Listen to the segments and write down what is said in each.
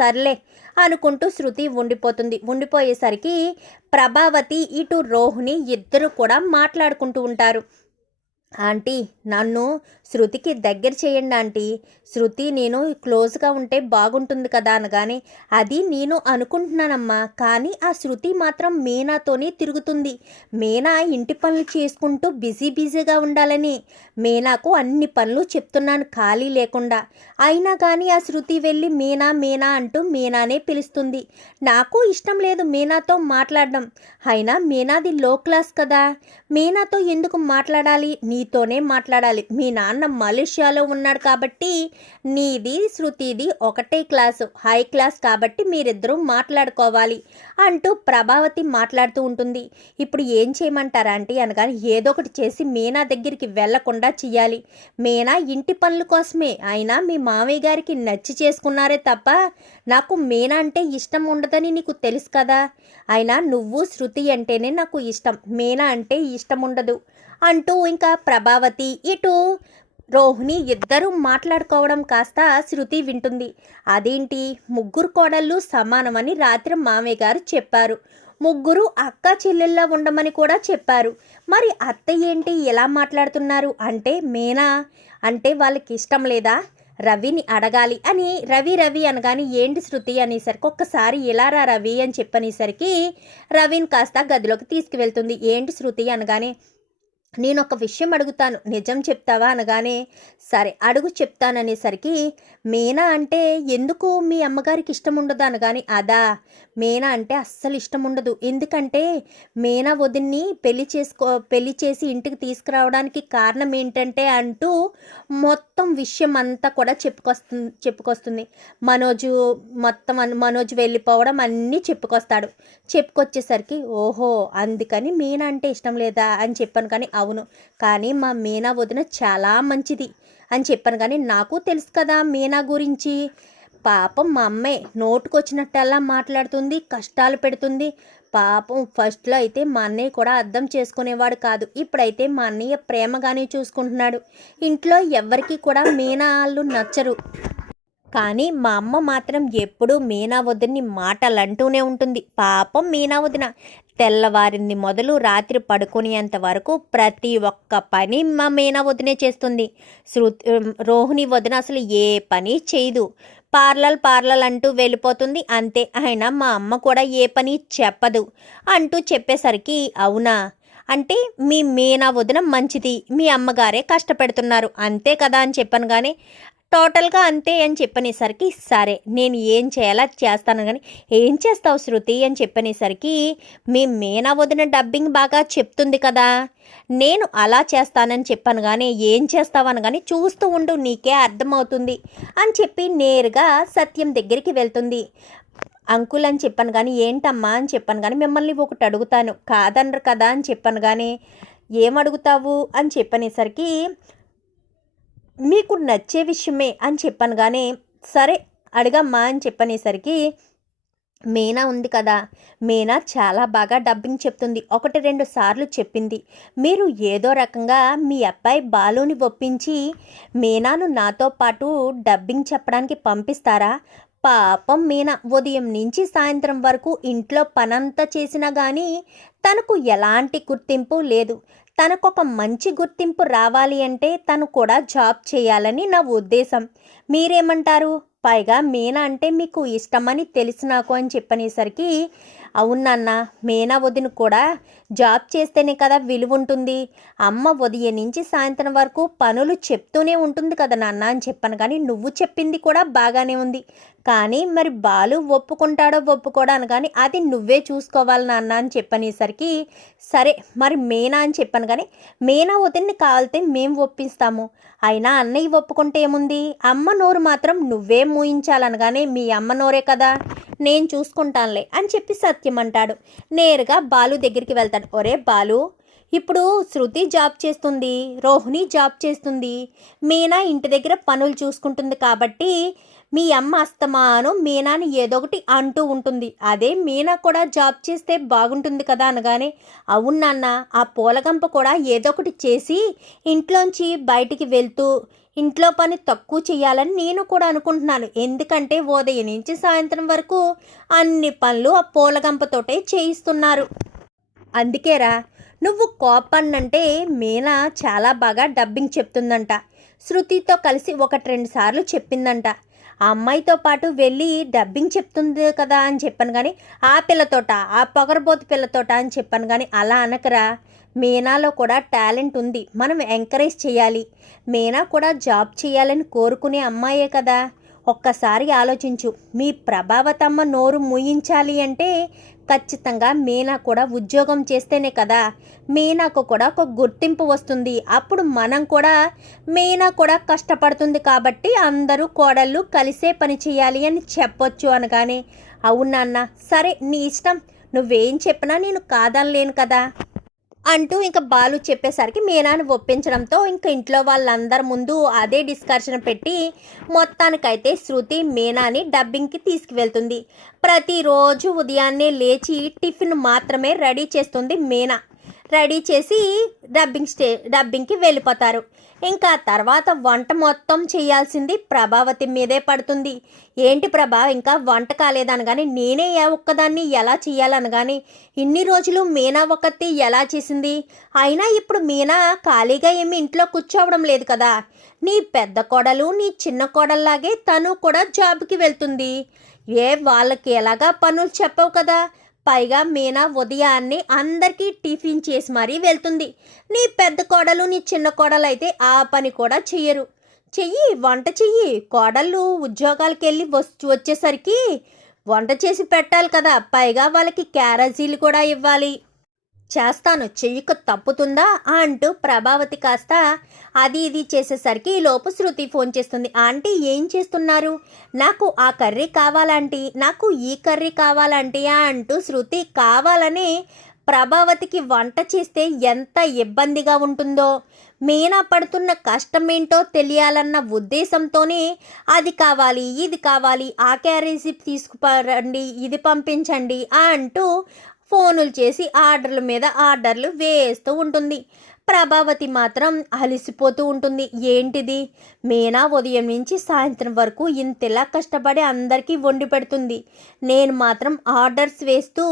సర్లే అనుకుంటూ శృతి ఉండిపోతుంది. ఉండిపోయేసరికి ప్రభావతి ఇటు రోహిణి ఇద్దరు కూడా మాట్లాడుకుంటూ ఉంటారు. ఆంటీ నన్ను శృతికి దగ్గర చేయండి ఆంటీ. శృతి నేను క్లోజ్గా ఉంటే బాగుంటుంది కదా అనగానే అది నేను అనుకుంటున్నానమ్మా. కానీ ఆ శృతి మాత్రం మీనాతోనే తిరుగుతుంది. మీనా ఇంటి పనులు చేసుకుంటూ బిజీ బిజీగా ఉండాలని. మీనాకు అన్ని పనులు చెప్తున్నాను ఖాళీ లేకుండా. అయినా కానీ ఆ శృతి వెళ్ళి మీనా మీనా అంటూ మీనానే పిలుస్తుంది. నాకు ఇష్టం లేదు మీనాతో మాట్లాడడం. అయినా మీనాది లో క్లాస్ కదా. మీనాతో ఎందుకు మాట్లాడాలి? నీతోనే మాట్లాడాలి. మీ నాన్న మలేషియాలో ఉన్నాడు కాబట్టి నీది శృతిది ఒకటే క్లాసు హై క్లాస్ కాబట్టి మీరిద్దరూ మాట్లాడుకోవాలి అంటూ ప్రభావతి మాట్లాడుతూ ఉంటుంది. ఇప్పుడు ఏం చేయమంటారా ఆంటీ అనగానే ఏదో ఒకటి చేసి మీనా దగ్గరికి వెళ్ళకుండా చెయ్యాలి మీనా ఇంటి పనుల కోసమే అయినా మీ మామయ్య గారికి నచ్చి చేసుకున్నారే తప్ప నాకు మీనా అంటే ఇష్టం ఉండదని నీకు తెలుసు కదా. అయినా నువ్వు శృతి అంటేనే నాకు ఇష్టం. మీనా అంటే ఇష్టం ఉండదు. అంటూ ఇంకా ప్రభావతి ఇటు రోహిణి ఇద్దరూ మాట్లాడుకోవడం కాస్త శృతి వింటుంది. అదేంటి? ముగ్గురు కోడళ్ళు సమానమని రాత్రి మామయ్య గారు చెప్పారు. ముగ్గురు అక్క చెల్లెల్లా ఉండమని కూడా చెప్పారు. మరి అత్త ఏంటి ఎలా మాట్లాడుతున్నారు? అంటే మేనా? అంటే వాళ్ళకి ఇష్టం లేదా? రవిని అడగాలి అని రవి రవి అనగానే ఏంటి శృతి అనేసరికి ఒక్కసారి ఇలా రా రవి అని చెప్పనేసరికి రవిని కాస్త గదిలోకి తీసుకువెళ్తుంది. ఏంటి శృతి అనగానే నేను ఒక విషయం అడుగుతాను. నిజం చెప్తావా అనగానే సరే అడుగు చెప్తాననేసరికి మీనా అంటే ఎందుకు మీ అమ్మగారికి ఇష్టం ఉండదు అనగాని అదా మీనా అంటే అస్సలు ఇష్టం ఉండదు ఎందుకంటే మీనా వదిన్ని పెళ్ళి చేసుకో పెళ్ళి చేసి ఇంటికి తీసుకురావడానికి కారణం ఏంటంటే అంటూ మొత్తం మొత్తం విషయం అంతా కూడా చెప్పుకొస్తుంది చెప్పుకొస్తుంది. మనోజు మొత్తం అన్- మనోజ్ వెళ్ళిపోవడం అన్నీ చెప్పుకొస్తాడు. చెప్పుకొచ్చేసరికి ఓహో అందుకని మీనా అంటే ఇష్టం లేదా అని చెప్పాను కానీ అవును. కానీ మా మీనా వదిన చాలా మంచిది అని చెప్పాను కానీ నాకు తెలుసు కదా మీనా గురించి. పాపం మా అమ్మే నోటుకొచ్చినట్టల్లా మాట్లాడుతుంది కష్టాలు పెడుతుంది. పాపం ఫస్ట్లో అయితే మా అన్నయ్య కూడా అర్థం చేసుకునేవాడు కాదు. ఇప్పుడైతే మా అన్నయ్య ప్రేమగానే చూసుకుంటున్నాడు. ఇంట్లో ఎవ్వరికీ కూడా మీనా వాళ్ళు నచ్చరు. కానీ మా అమ్మ మాత్రం ఎప్పుడూ మీనా వదిని మాటలు అంటూనే ఉంటుంది. పాపం మీనా వదిన. తెల్లవారింది మొదలు రాత్రి పడుకునేంత వరకు ప్రతి ఒక్క పని మా మీనా వదినే చేస్తుంది. శృతి రోహిణి వదిన అసలు ఏ పని చేయదు. పార్లల్ పార్లల్ అంటూ వెళ్ళిపోతుంది. అంతే. అయినా మా అమ్మ కూడా ఏ పని చెప్పదు అంటూ చెప్పేసరికి అవునా? అంటే మీ మీనా వదిన మంచిది. మీ అమ్మగారే కష్టపెడుతున్నారు. అంతే కదా అని చెప్పాను కానీ టోటల్గా అంతే అని చెప్పనేసరికి సరే నేను ఏం చేయాలో అది చేస్తాను కానీ ఏం చేస్తావు శృతి అని చెప్పనేసరికి మీ మీనా వదిన డబ్బింగ్ బాగా చెప్తుంది కదా. నేను అలా చేస్తానని చెప్పాను కానీ ఏం చేస్తావని కానీ చూస్తూ ఉండు నీకే అర్థమవుతుంది అని చెప్పి నేరుగా సత్యం దగ్గరికి వెళ్తుంది. అంకుల్ అని చెప్పాను కానీ ఏంటమ్మా అని చెప్పాను కానీ మిమ్మల్ని ఒకటి అడుగుతాను. కాదనరు కదా అని చెప్పాను కానీ ఏం అడుగుతావు అని చెప్పనేసరికి మీకు నచ్చే విషయమే అని చెప్పాను కానీ సరే అడగమ్మా అని చెప్పనేసరికి మీనా ఉంది కదా మీనా చాలా బాగా డబ్బింగ్ చెప్తుంది ఒకటి రెండు సార్లు చెప్పింది. మీరు ఏదో రకంగా మీ అబ్బాయి బాలుని ఒప్పించి మీనాను నాతో పాటు డబ్బింగ్ చెప్పడానికి పంపిస్తారా? పాపం మీనా ఉదయం నుంచి సాయంత్రం వరకు ఇంట్లో పనంతా చేసినా కానీ తనకు ఎలాంటి గుర్తింపు లేదు. తనకొక మంచి గుర్తింపు రావాలి అంటే తను కూడా జాబ్ చేయాలని నా ఉద్దేశం. మీరేమంటారు? పైగా మీనా అంటే మీకు ఇష్టమని తెలిసి నాకు అని చెప్పనేసరికి అవునన్న మేనా వదిన కూడా జాబ్ చేస్తేనే కదా విలువ ఉంటుంది అమ్మ ఉదయం నుంచి సాయంత్రం వరకు పనులు చెప్తూనే ఉంటుంది కదా నాన్న అని చెప్పాను కానీ నువ్వు చెప్పింది కూడా బాగానే ఉంది. కానీ మరి బాలు ఒప్పుకుంటాడో ఒప్పుకోడాను కానీ అది నువ్వే చూసుకోవాలి నాన్న అని చెప్పనేసరికి సరే మరి మేనా అని చెప్పాను కానీ మేనా వదిన్ని కావాలితే మేము ఒప్పిస్తాము. అయినా అన్నయ్య ఒప్పుకుంటే ఏముంది? అమ్మ నోరు మాత్రం నువ్వే మూయించాలనగానే మీ అమ్మ నోరే కదా. నేను చూసుకుంటానులే అని చెప్పి సత్యం అంటాడు. నేరుగా బాలు దగ్గరికి వెళ్తాడు. ఒరే బాలు ఇప్పుడు శృతి జాబ్ చేస్తుంది రోహిణి జాబ్ చేస్తుంది మీనా ఇంటి దగ్గర పనులు చూసుకుంటుంది కాబట్టి మీ అమ్మ అస్తమాను మీనాని ఏదో ఒకటి అంటూ ఉంటుంది. అదే మీనా కూడా జాబ్ చేస్తే బాగుంటుంది కదా అనగానే అవును నాన్న ఆ పూలగంప కూడా ఏదో ఒకటి చేసి ఇంట్లోంచి బయటికి వెళ్తూ ఇంట్లో పని తక్కువ చేయాలని నేను కూడా అనుకుంటున్నాను. ఎందుకంటే ఉదయం నుంచి సాయంత్రం వరకు అన్ని పనులు ఆ పూలగంపతోటే చేయిస్తున్నారు. అందుకేరా నువ్వు కోపన్నంటే మీనా చాలా బాగా డబ్బింగ్ చెప్తుందంట. శృతితో కలిసి ఒకటి రెండు సార్లు చెప్పిందంట. ఆ అమ్మాయితో పాటు వెళ్ళి డబ్బింగ్ చెప్తుంది కదా అని చెప్పాను కానీ ఆ పిల్లతోట ఆ పొగరబోతు పిల్లతోట అని చెప్పాను కానీ అలా అనకరా. మీనాలో కూడా టాలెంట్ ఉంది. మనం ఎంకరేజ్ చేయాలి. మీనా కూడా జాబ్ చేయాలని కోరుకునే అమ్మాయే కదా. ఒక్కసారి ఆలోచించు. మీ ప్రభావతమ్మ నోరు ముయించాలి అంటే ఖచ్చితంగా మీనా కూడా ఉద్యోగం చేస్తేనే కదా. మీనాకు కూడా ఒక గుర్తింపు వస్తుంది. అప్పుడు మనం కూడా మీనా కూడా కష్టపడుతుంది కాబట్టి అందరూ కోడళ్ళు కలిసే పని చేయాలి అని చెప్పొచ్చు అనగానే అవునన్న సరే నీ ఇష్టం. నువ్వేం చెప్పినా నేను కాదనలేను కదా. అంటూ ఇంకా బాలు చెప్పేసరికి మీనాని ఒప్పించడంతో ఇంకా ఇంట్లో వాళ్ళందరి ముందు అదే డిస్కషన్ పెట్టి మొత్తానికైతే శృతి మీనాని డబ్బింగ్కి తీసుకువెళ్తుంది. ప్రతిరోజు ఉదయాన్నే లేచి టిఫిన్ మాత్రమే రెడీ చేస్తుంది మీనా. రెడీ చేసి డబ్బింగ్ స్టే డబ్బింగ్కి వెళ్ళిపోతారు. ఇంకా తర్వాత వంట మొత్తం చేయాల్సింది ప్రభావతి మీదే పడుతుంది. ఏంటి ప్రభా ఇంకా వంట కాలేదనగానే నేనే ఏ ఒక్కదాన్ని ఎలా చేయాలనగాని ఇన్ని రోజులు మీనా ఒకటి ఎలా చేసింది? అయినా ఇప్పుడు మీనా ఖాళీగా ఏమి ఇంట్లో కూర్చోవడం లేదు కదా. నీ పెద్ద కోడలు నీ చిన్న కోడల్లాగే తను కూడా జాబ్కి వెళ్తుంది. ఏ వాళ్ళకి ఎలాగా పనులు చెప్పవు కదా. పైగా మీనా ఉదయాన్నే అందరికీ టిఫిన్ చేసి మరీ వెళ్తుంది. నీ పెద్ద కోడలు నీ చిన్న కోడలు అయితే ఆ పని కూడా చెయ్యరు. చెయ్యి వంట చెయ్యి. కోడళ్ళు ఉద్యోగాలకు వెళ్ళి వచ్చి వచ్చేసరికి వంట చేసి పెట్టాలి కదా. పైగా వాళ్ళకి క్యారజీలు కూడా ఇవ్వాలి. చేస్తాను. చెయ్యకు తప్పుతుందా? అంటూ ప్రభావతి కాస్త అది ఇది చేసేసరికి ఈ లోపు శృతి ఫోన్ చేస్తుంది. ఆంటీ ఏం చేస్తున్నారు? నాకు ఆ కర్రీ కావాలంటీ నాకు ఈ కర్రీ కావాలంటీ అంటూ శృతి కావాలని ప్రభావతికి వంట చేస్తే ఎంత ఇబ్బందిగా ఉంటుందో మీనా పడుతున్న కష్టం ఏంటో తెలియాలన్న ఉద్దేశంతోనే అది కావాలి ఇది కావాలి ఆ క్యారేజీ తీసుకురండి ఇది పంపించండి అంటూ ఫోనులు చేసి ఆర్డర్ల మీద ఆర్డర్లు వేస్తూ ఉంటుంది. ప్రభావతి మాత్రం అలసిపోతూ ఉంటుంది. ఏంటిది? మీనా ఉదయం నుంచి సాయంత్రం వరకు ఇంతలా కష్టపడి అందరికీ వండి పెడుతుంది. నేను మాత్రం ఆర్డర్స్ వేస్తూ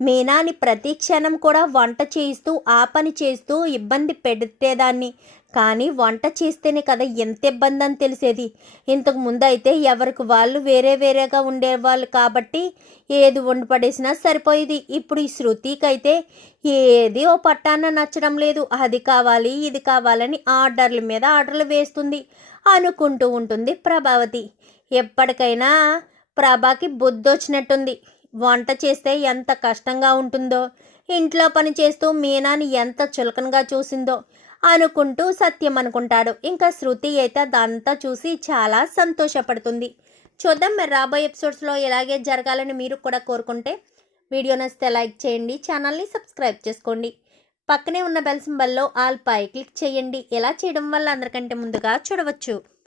మీనాని ప్రతి క్షణం కూడా వంట చేయిస్తూ ఆ పని చేస్తూ ఇబ్బంది పెట్టేదాన్ని. కానీ వంట చేస్తేనే కదా ఎంత ఇబ్బంది అని తెలిసేది. ఇంతకు ముందు అయితే ఎవరికి వాళ్ళు వేరే వేరేగా ఉండేవాళ్ళు కాబట్టి ఏది వండి పడేసినా సరిపోయేది. ఇప్పుడు ఈ శృతికి అయితే ఏది ఓ పట్టాన నచ్చడం లేదు. అది కావాలి ఇది కావాలని ఆర్డర్ల మీద ఆర్డర్లు వేస్తుంది అనుకుంటూ ఉంటుంది ప్రభావతి. ఎప్పటికైనా ప్రభాకి బుద్ధి వచ్చినట్టుంది. వంట చేస్తే ఎంత కష్టంగా ఉంటుందో ఇంట్లో పని చేస్తూ మీనాని ఎంత చులకనగా చూసిందో అనుకుంటూ సత్యం అనుకుంటాడు. ఇంకా శృతి అయితే అదంతా చూసి చాలా సంతోషపడుతుంది. చూద్దాం మరి రాబోయే ఎపిసోడ్స్లో ఎలాగే జరగాలని మీరు కూడా కోరుకుంటే వీడియో నచ్చితే లైక్ చేయండి ఛానల్ని సబ్స్క్రైబ్ చేసుకోండి. పక్కనే ఉన్న బెల్ సింబల్లో ఆల్ పై క్లిక్ చేయండి. ఎలా చేయడం వల్ల అందరికంటే ముందుగా చూడవచ్చు.